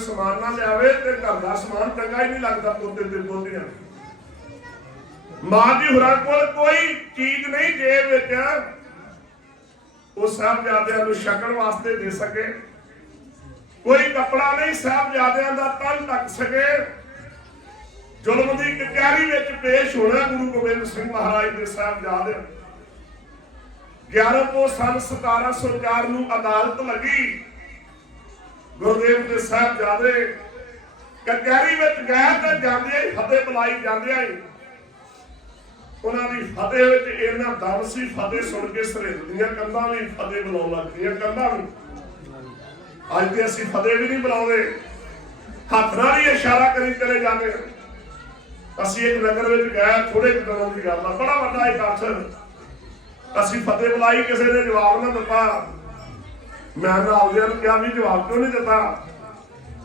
ਸਮਾਨ ਨਾ ਲਿਆਵੇ ਤੇ ਘਰ ਦਾ ਸਮਾਨ ਚੰਗਾ ਹੀ ਨਹੀਂ ਲੱਗਦਾ ਪੋਤੇ ਤੇ ਪੋਤੀਆਂ ਮਾਂ ਦੀ ਹੁਰਾਂ ਕੋਲ ਕੋਈ ਚੀਜ਼ ਨਹੀਂ ਜੇਬ ਵਿੱਚ ਉਹ ਸਾਹਿਬਜ਼ਾਦਿਆਂ ਨੂੰ ਛਕਣ ਵਾਸਤੇ ਦੇ ਸਕੇ। ਕੋਈ ਕੱਪੜਾ ਨਹੀਂ ਸਾਹਿਬਜ਼ਾਦਿਆਂ ਦਾ ਤਨ ਤੱਕ ਸਕੇ। ਜ਼ੁਲਮ ਦੀ ਕਚਹਿਰੀ ਵਿੱਚ ਪੇਸ਼ ਹੋਣਾ ਗੁਰੂ ਗੋਬਿੰਦ ਸਿੰਘ ਮਹਾਰਾਜ ਦੇ ਸਾਹਿਬਜ਼ਾਦੇ। 11 ਤੋਂ ਸੰਨ 1704 ਨੂੰ ਅਦਾਲਤ ਲੱਗੀ। ਗੁਰਦੇਵ ਦੇ ਸਾਹਿਬਜ਼ਾਦੇ ਕਚਹਿਰੀ ਵਿੱਚ ਗਏ ਤੇ ਜਾਂਦੇ ਹੀ ਫਤਿਹ ਬੁਲਾਈ ਜਾਂਦੇ ਹੀ ਉਹਨਾਂ ਦੀ ਫਤਿਹ ਵਿੱਚ ਇਹਨਾਂ ਦਮ ਸੀ, ਫਤਿਹ ਸੁਣ ਕੇ ਸਰਹਿੰਦ ਦੀਆਂ ਕੰਧਾਂ ਵੀ ਫਤਿਹ ਬੁਲਾਉਣ ਲੱਗ ਪਈਆਂ, ਕੰਧਾਂ ਵੀ। ਅੱਜ ਤੇ ਅਸੀਂ ਫਤਿਹ ਵੀ ਨਹੀਂ ਬੁਲਾਉਂਦੇ। ਹੱਥ ਨਾਲ ਹੀ ਇਸ਼ਾਰਾ ਕਰੀ ਚਲੇ ਜਾਂਦੇ। ਅਸੀਂ ਇੱਕ ਨਗਰ ਵਿੱਚ ਗਏ ਥੋੜੇ ਦਿਨਾਂ ਦੀ ਗੱਲ ਆ, ਬੜਾ ਵੱਡਾ ਇਕੱਠ ਅਸੀਂ ਫਤਿਹ ਬੁਲਾਈ, ਕਿਸੇ ਨੇ ਜਵਾਬ ਨਾ ਦਿੱਤਾ। ਮੈਂ ਨਾਲ ਦਿਆਂ ਨੂੰ ਕਿਹਾ ਵੀ ਜਵਾਬ ਕਿਉਂ ਨਹੀਂ ਦਿੱਤਾ?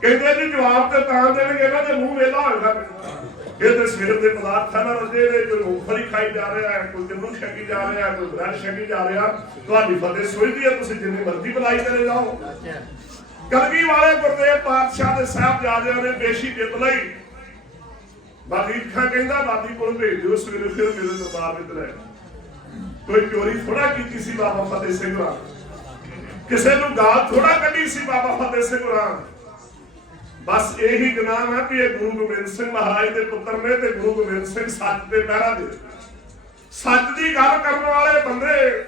ਕਹਿੰਦੇ ਜੀ ਜਵਾਬ ਤੇ ਤਾਂ ਦੇਣਗੇ, ਇਹਨਾਂ ਦੇ ਮੂੰਹ ਵੇਲਾ ਹੋਏਗਾ ਇਹ ਤੇ ਸਵੇਰ ਦੇ ਪਦਾਰਥਾਂ ਨਾਲ ਰਜੇ ਕੋਈ ਮੂੰਗਫਲੀ ਖਾਈ ਜਾ ਰਿਹਾ ਹੈ, ਕੋਈ ਕਿੰਨੂ ਛਕੀ ਜਾ ਰਿਹਾ ਕੋਈ ਬ੍ਰੈਡ ਛਕੀ ਜਾ ਰਿਹਾ। ਤੁਹਾਡੀ ਫਤਿਹ ਸੁਝਦੀ ਹੈ, ਤੁਸੀਂ ਜਿੰਨੀ ਮਰਜ਼ੀ ਬੁਲਾਈ ਚਲੇ ਜਾਓ। ਕਲਗੀ ਵਾਲੇ ਗੁਰਦੇਵ ਪਾਤਸ਼ਾਹ ਦੇ ਸਾਹਿਬਜ਼ਾਦਿਆਂ ਨੇ ਬੇਸ਼ੀ ਜਿੱਤ ਲਈ। ਬਾਦੀ ਖਾਂ ਕਹਿੰਦਾ ਦਾਦੀ ਕੋਲ ਭੇਜ ਦਿਓ, ਸਵੇਰੇ ਫਿਰ ਮੇਰੇ ਦਰਬਾਰ ਵਿੱਚ ਲੈ ਕੋਈ ਚੋਰੀ ਥੋੜਾ ਕੀਤੀ ਸੀ ਬਾਬਾ ਫਤਿਹ ਸਿੰਘ ਹੋਰਾਂ ਕਿਸੇ ਨੂੰ ਗਾਲ ਥੋੜਾ ਕੱਢੀ ਸੀ ਬਾਬਾ ਫਤਿਹ ਸਿੰਘ ਹੋਰਾਂ ਬਸ ਇਹੀ ਗੁਨਾਹ ਹੈ ਕਿ ਇਹ ਗੁਰੂ ਗੋਬਿੰਦ ਸਿੰਘ ਮਹਾਰਾਜ ਦੇ ਪੁੱਤਰ ਨੇ ਤੇ ਗੁਰੂ ਗੋਬਿੰਦ ਸਿੰਘ ਸੱਚ ਦੇ ਪਹਿਰਾ ਦੇ। ਸੱਚ ਦੀ ਗੱਲ ਕਰਨ ਵਾਲੇ ਬੰਦੇ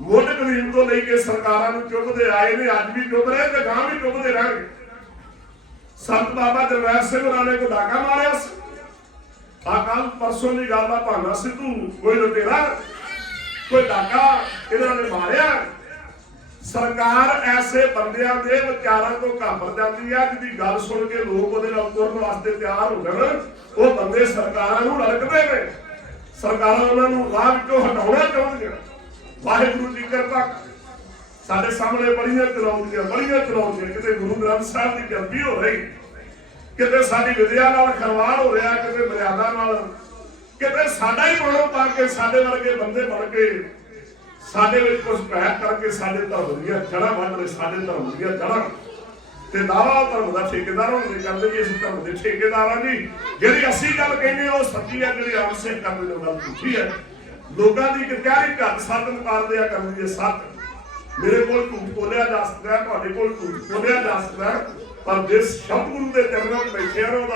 ਮੁੱਢ ਕਰੀਮ ਤੋਂ ਲੈ ਕੇ ਸਰਕਾਰਾਂ ਨੂੰ ਚੁੱਭਦੇ ਆਏ ਨੇ, ਅੱਜ ਵੀ ਚੁੱਭ ਰਹੇ ਤੇ ਗਾਂ ਵੀ ਚੁੱਭਦੇ ਰਹਿਣਗੇ ਸੰਤ ਬਾਬਾ ਜਰਵੈਰ ਸਿੰਘ ਹੋਰਾਂ ਨੇ ਕੋ ਡਾਕਾ ਮਾਰਿਆ ਸੀ? ਆ ਕੱਲ ਪਰਸੋਂ ਦੀ ਗੱਲ ਆ ਭਾਨਾ ਸਿੱਧੂ ਕੋਈ ਲੁਟੇਰਾ? ਕੋਈ ਡਾਕਾ? ਇਹਨਾਂ ਨੇ ਮਾਰਿਆ। ਸਰਕਾਰ ਐਸੇ ਬੰਦਿਆਂ ਦੇ ਵਿਚਾਰਾਂ ਤੋਂ ਘਾਬਰ ਜਾਂਦੀ ਆ, ਜਿਹਦੀ ਗੱਲ ਸੁਣ ਕੇ ਲੋਕ ਉਹਦੇ ਨਾਲ ਤੁਰਨ ਵਾਸਤੇ ਤਿਆਰ ਹੋ ਜਾਣ, ਉਹ ਬੰਦੇ ਸਰਕਾਰਾਂ ਨੂੰ ਰੜਕਦੇ ਨੇ। ਸਰਕਾਰਾਂ ਉਹਨਾਂ ਨੂੰ ਰਾਹ ਵਿੱਚੋਂ ਹਟਾਉਣਾ ਚਾਹੁੰਦੀਆਂ। ਵਾਹਿਗੁਰੂ ਦੀ ਕਿਰਪਾ ਸਾਡੇ ਸਾਹਮਣੇ ਬੜੀਆਂ ਚੁਣੌਤੀਆਂ ਬੜੀਆਂ ਚੁਣੌਤੀਆਂ। ਕਿਤੇ ਗੁਰੂ ਗ੍ਰੰਥ ਸਾਹਿਬ ਦੀ ਗਲਤੀ ਹੋ ਰਹੀ, ਕਿਤੇ ਸਾਡੀ ਵਿਦਿਆ ਨਾਲ ਖਰਵਾੜ ਹੋ ਰਿਹਾ, ਕਿਤੇ ਮਰਿਆਦਾ ਨਾਲ। ਕਿਤੇ ਸਾਡਾ ਹੀ ਮਨੋਂ ਪਾ ਕੇ ਸਾਡੇ ਵਰਗੇ ਬੰਦੇ ਬਣ ਕੇ ਸਾਡੇ ਵਿੱਚ ਕੁਝ ਪੈਕ ਕਰਕੇ ਸਾਡੇ ਧਰਮ ਦੀਆਂ ਜੜ੍ਹਾਂ ਵੱਢ ਰਹੇ, ਸਾਡੇ ਧਰਮ ਦੀਆਂ ਜੜ੍ਹਾਂ ਤੇ ਦਾਵਾ ਧਰਮ ਦਾ ਠੇਕੇਦਾਰ ਹੋਣ ਦੇ ਕਰਦੇ ਵੀ ਅਸੀਂ ਧਰਮ ਦੇ ਠੇਕੇਦਾਰ ਹਾਂ ਜਿਹੜੀ ਅਸੀਂ ਗੱਲ ਕਹਿੰਦੇ ਉਹ ਸੱਚੀ ਹੈ ਜਿਹੜੀ ਆਮ ਸਿੰਘ ਕਰਨ ਨੇ ਗੱਲ ਝੂਠੀ ਹੈ ਲੋਕਾਂ ਦੀ ਕਚਹਿਰੀ ਘੱਟ ਸੱਤ ਮੁਕਾਰਦੇ ਆ ਕਰਦੀ ਹੈ ਸੱਤ। ਮੇਰੇ ਕੋਲ ਝੂਠ ਬੋਲਿਆ ਜਾ ਸਕਦਾ, ਤੁਹਾਡੇ ਕੋਲ ਝੂਠ ਬੋਲਿਆ ਜਾ ਸਕਦਾ, ਪਰ ਜਿਸ ਸ਼ਬਦ ਗੁਰੂ ਦੇ ਚਰਨਾਂ ਵਿੱਚ ਬੈਠੇ ਆ